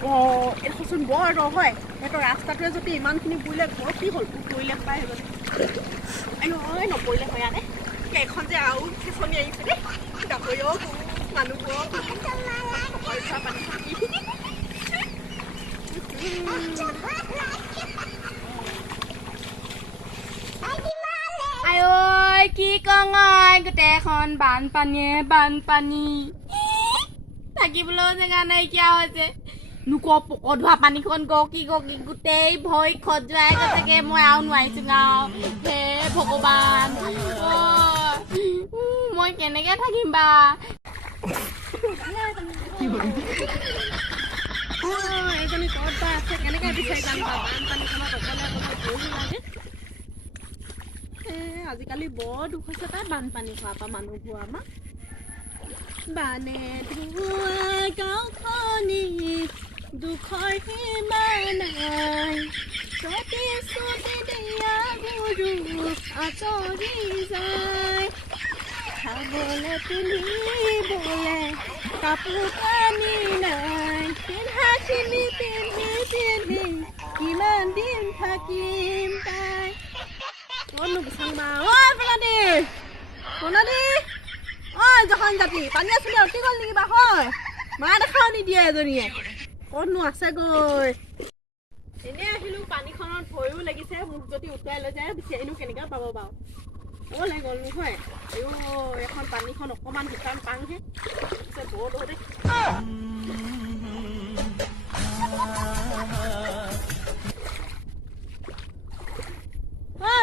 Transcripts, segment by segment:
এইচোন বৰ ৰ হয় সিহঁতৰ ৰাস্তাটোৱে যদি ইমানখিনি বুৰিলে ঘৰ কি হ'ল পৰিলে পাই হৈ গ'লে নপৰিলে হয় আনে এইখন যে আৰু খেচনি আহিছে দেই গাহৰিও মানুহবোৰক পানী আই কি কং গোটেইখন বানপানী থাকিবলৈও জেগা নাইকিয়া হৈছে নোকোৱা পকধোৱা পানীখন গকি গোটেই ভৰি খজুৱাই গৈছেগে মই আৰু নোৱাৰিছো গাওঁ হে ভগৱান মই কেনেকে থাকিম বা এইজনী ক'ত বা আছে কেনেকে বিচাৰি যাম বা বানপানীখনত অকলে ভয়ো লাগে আজিকালি বৰ দুখ হৈছে তাই বানপানী হোৱাৰ পৰা মানুহবোৰ আমাৰ বানে ধোৱা গাঁওখনি দুখৰ সীমা নাই ছটি দিয়া গুৰু আঁতৰি যায় খাবলে তুলিবলে কাপোৰ কানি নাই পিন্ধাখিনি পিন্ধি কিমান দিন থাকিম তাই ক'তনো বিচাৰিম বাৰু প্ৰণাদী জহান জাতি পানী আছিলে অতি গ'ল নেকি বা হয় মা দেখাও নিদিয়ে এজনীয়ে ক'তনো আছেগৈ এনেই আহিলোঁ পানীখনত ভয়ো লাগিছে মোক যদি উটুৱাই লৈ যায় বিচাৰিনো কেনেকৈ পাব বাৰু ক'লে গ'ল নহয় এখন পানীখন অকণমান শুকান পাংহে বৰ দৌৰে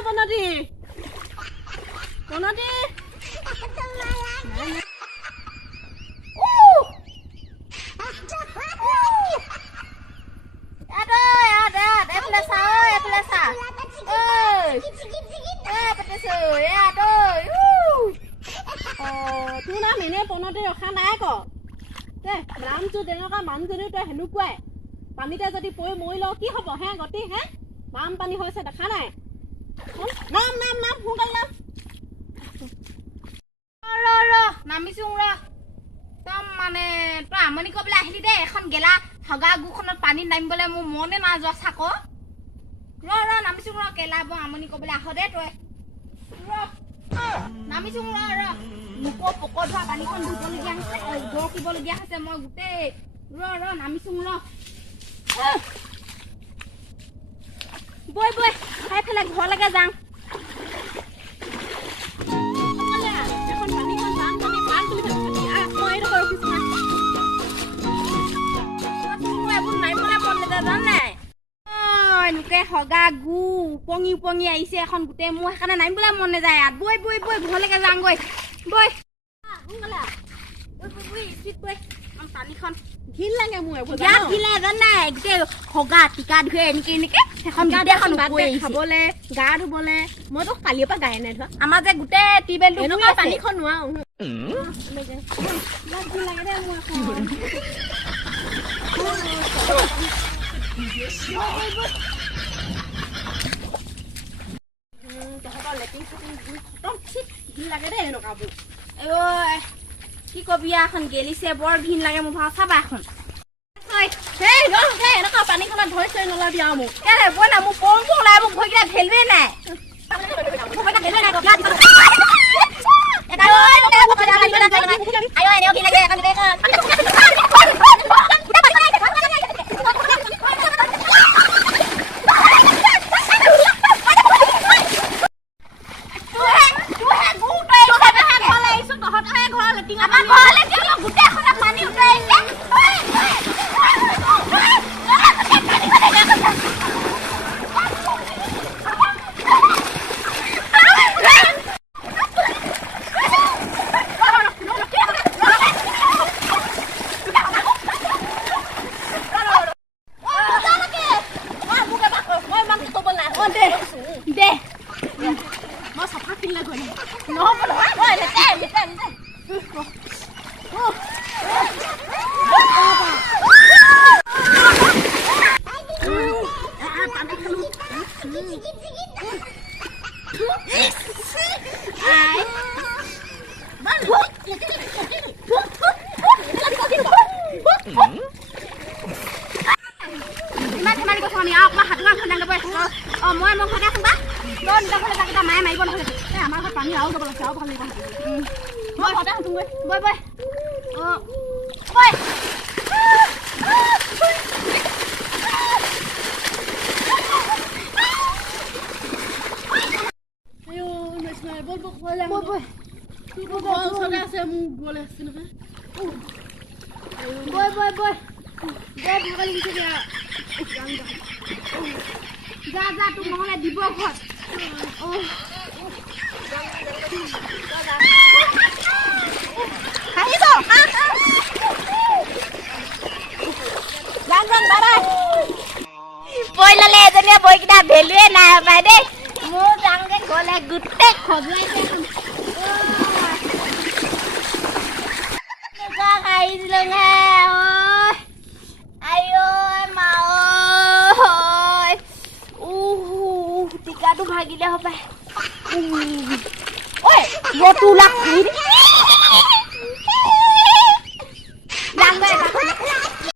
প্ৰণাদী তোৰ নাম এনেই পনতে ৰখা নাই ক নামটো তেনেকুৱা মানুহজনী তই সেনেকুৱাই পানীতে যদি পৰি মৰি লওঁ কি হ'ব হে গতি হে বানপানী হৈছে দেখা নাই নাম সোনকালে নামিছো তই মানে তই আমনি কৰিবলৈ আহিলি দেই এখন গেলা হগা গুখনত পানীত নামিবলৈ মোৰ মনে নাযোৱা চাক নামিছো কেলা বৰ আমনি কৰিবলৈ আহ দে তই নামিছো মোকো পকধোৱা পানীখন ধুবলগীয়া হৈছে গৰকিবলগীয়া হৈছে মই গোটেই নামিছো বৈ সেইফালে ঘৰলৈকে যাওঁ লোকে হগা গু উপঙি আহিছে এখন গোটেই মোৰ সেইকাৰণে নামিবলৈ মন নাযায় ইয়াত বৈ ঘৰলৈকে যাওঁগৈ বৈ পানীখন ঘিন লাগে মোৰ নাই গোটেই হগা টিকা ধুৱে এনেকে সেইখন খাবলে গা ধুবলে মইতো কালিৰ পৰা গায়ে নাই ধোৱা আমাৰ যে গোটেই টিউবেলটো পানীখন নোৱাৰো লাগে দে মোৰ লাগে দেই এনেকুৱাবোৰ কি কবি এখন গেলিছে বৰ ঘিন লাগে মোৰ ভাও চাবা এখন এনেকুৱা পানীখনত ভয় চয় নলবি আৰু মোক বই না মোক পং নাই মোক ভয়কেইটা ভেলুৱে নাই পানী আৰু অকণমান হাত গাঁও ডাঙৰ পাই মই ঘৰতে আছোঁ বা লৈ নিজৰ ঘৰলৈ যাকে মায়ে মাৰিব নহ'লে আমাৰ ঘৰত পানী আৰু যাব লাগিছে আৰু ভাল লাগিব মই ঘৰতে আছোঁগৈ বৈ বৈ অঁ বৈ বল বল বল ওচৰতে আছে মোক গ'লে আছে নহয় বৈ বৈ বৈ বৰ ভাগৰ লাগিছে দিয়া যা যা তোক নহ'লে দিব ঘৰত আহিছ যাম দাদা বৈ ল'লে এজনীয়ে বৈকেইটা ভেলুৱে নাই পাই দেই মোৰ যাওঁগৈ গ'লে গোটেই খজুৱাইছে আহিছিলোঁ হে মা টিকাটো ভাগিলে হপায় ঐ বতু লাগ যাম